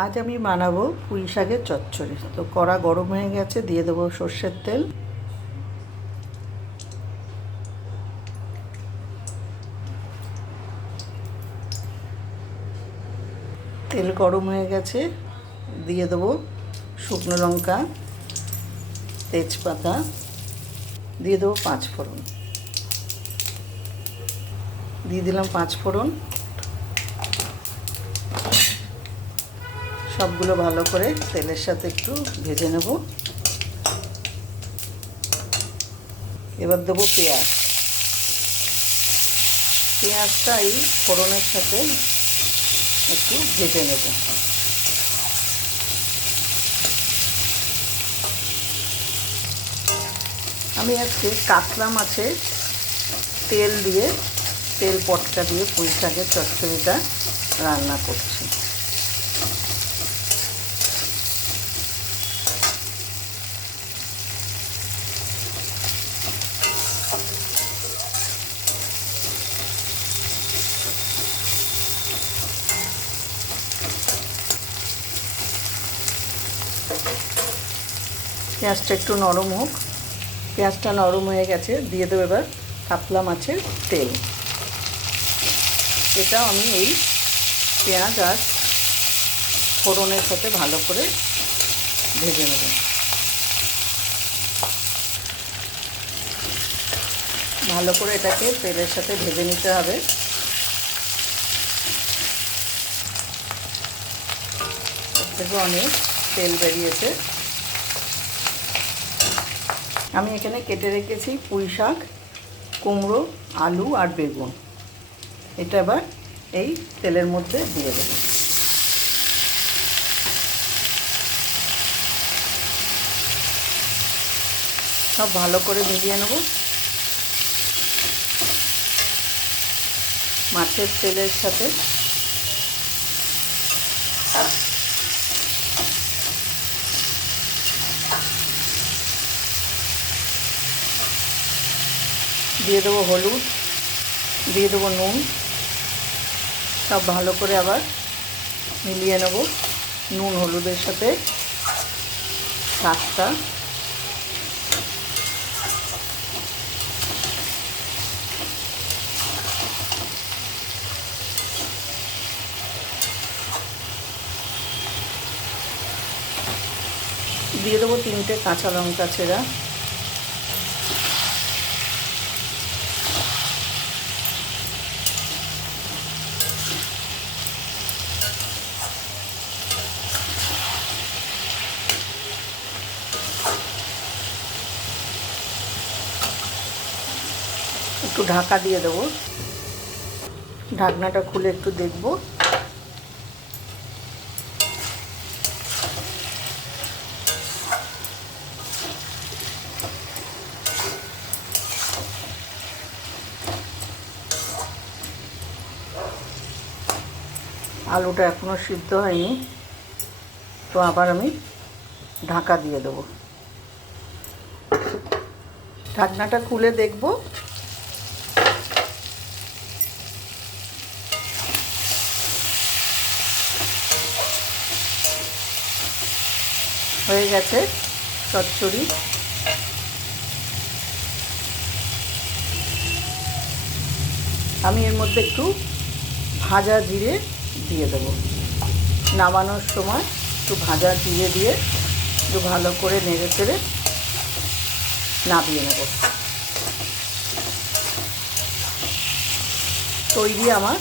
আজ আমি বানাবো পুঁই শাকের চচ্চড়ি। তো কড়া গরম হয়ে গেছে, দিয়ে দেবো সর্ষের তেল। তেল গরম হয়ে গেছে, দিয়ে দেবো শুকনো লঙ্কা, তেজপাতা, দিয়ে দেবো পাঁচ ফোড়ন। দিয়ে দিলাম পাঁচ সবগুলো ভালো করে তেলের সাথে একটু ভেজে নেব। এবার দেবো পেঁয়াজ। পেঁয়াজটা এই ফোড়নের সাথে একটু ভেজে নেব। আমি আজকে কাতলা মাছের তেল দিয়ে, তেল পটকা দিয়ে পুঁই শাকের চচ্চড়িটা রান্না করছি। পেঁয়াজটা একটু নরম হোক। পেঁয়াজটা নরম হয়ে গেছে, দিয়ে দেবো এবার কাতলা মাছের তেল। এটা আমি এই পেঁয়াজ আর ফোড়নের সাথে ভালো করে ভেজে নেব। ভালো করে এটাকে তেলের সাথে ভেজে নিতে হবে। অনেক তেল বেরিয়েছে। আমি এখানে কেটে রেখেছি পুঁই শাক, কুমড়ো, আলু আর বেগুন। এটা এবার এই তেলের মধ্যে দিয়ে দেবো। সব ভালো করে মিলিয়ে নেব। মাছের তেলের সাথে দিয়ে দেবো হলুদ, দিয়ে দেবো নুন। সব ভালো করে আবার মিলিয়ে নেব নুন হলুদের সাথে শাকটা দিয়ে দেবো তিনটে কাঁচা লঙ্কা ছেঁড়া। একটু ঢাকা দিয়ে দেবো। ঢাকনাটা খুলে একটু দেখব। আলুটা এখনও সিদ্ধ হয়নি, তো আবার আমি ঢাকা দিয়ে দেবো। ঢাকনাটা খুলে দেখব। হয়ে গেছে চচ্চড়ি। আমি এর মধ্যে একটু ভাজা জিরে দিয়ে দেবো। নামানোর সময় একটু ভাজা জিরে দিয়ে একটু ভালো করে নেড়ে চেড়ে নামিয়ে নেব। তৈরি আমার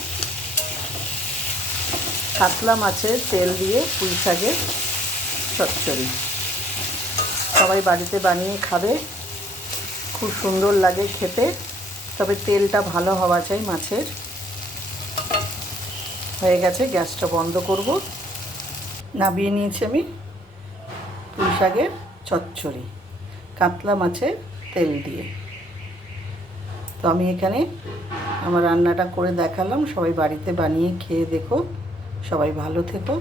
কাতলা মাছের তেল দিয়ে পুঁই শাকের চচ্চড়ি। সবাই বাড়িতে বানিয়ে খাবে। খুব সুন্দর লাগে খেতে। তবে তেলটা ভালো হওয়া চাই মাছের। হয়ে গেছে, গ্যাসটা বন্ধ করব। নাবিয়ে নিয়েছি আমি পুঁই শাকের চচ্চড়ি, কাতলা মাছের তেল দিয়ে। তো আমি এখানে আমার রান্নাটা করে দেখালাম। সবাই বাড়িতে বানিয়ে খেয়ে দেখো। সবাই ভালো থেকো।